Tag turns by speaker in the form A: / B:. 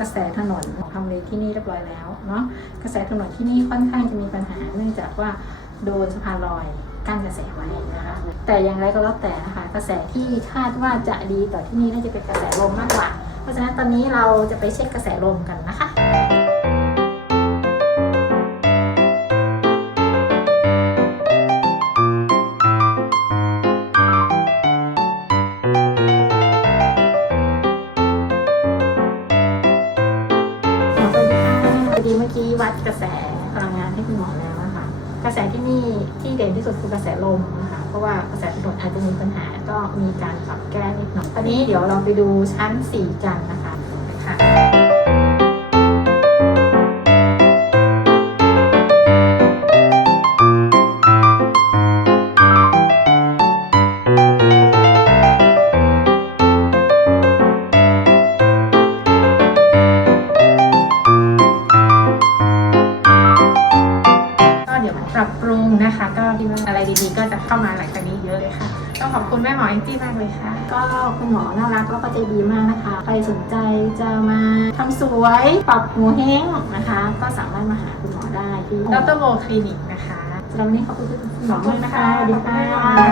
A: กระแสถนนของทำเลที่นี่เรียบร้อยแล้วเนาะกระแสถนนที่นี่ค่อนข้างจะมีปัญหาเนื่องจากว่าโดนสะพานลอยกั้นกระแสไว้นะคะแต่อย่างไรก็แล้วแต่นะคะกระแสที่คาดว่าจะดีต่อที่นี่น่าจะเป็นกระแสลมมากกว่า เพราะฉะนั้นตอนนี้เราจะไปเช็คกระแสลมกันนะคะ เมื่อกี้วัดกระแสพลังงานให้คุณหมอแล้วนะคะกระแสที่นี่ที่เด่นที่สุดคือกระแสลมนะคะเพราะว่ากระแสถนนอาจจะมีปัญหาก็มีการปรับแก้นิดหน่อยตอนนี้เดี๋ยวเราไปดูชั้น 4 กันนะคะค่ะ
B: รับปรุงนะคะ ก็คิดว่าอะไรดีๆ ก็จะเข้ามาหลังจากนี้เยอะเลยค่ะต้องขอบคุณแม่หมอแองจี้มากเลยค่ะ
A: ก็คุณหมอน่ารักแล้วก็ใจดีมากนะคะ ใครสนใจจะมาทำสวยปรับหัวเห้งนะคะ ก็สามารถมาหาคุณหมอได้ที่
B: ดรโมคลินิกนะคะ
A: สำหรับวันนี้ขอบคุณคุณหมอมากนะคะสวัสดีค่ะ
B: ขอบคุณค่ะ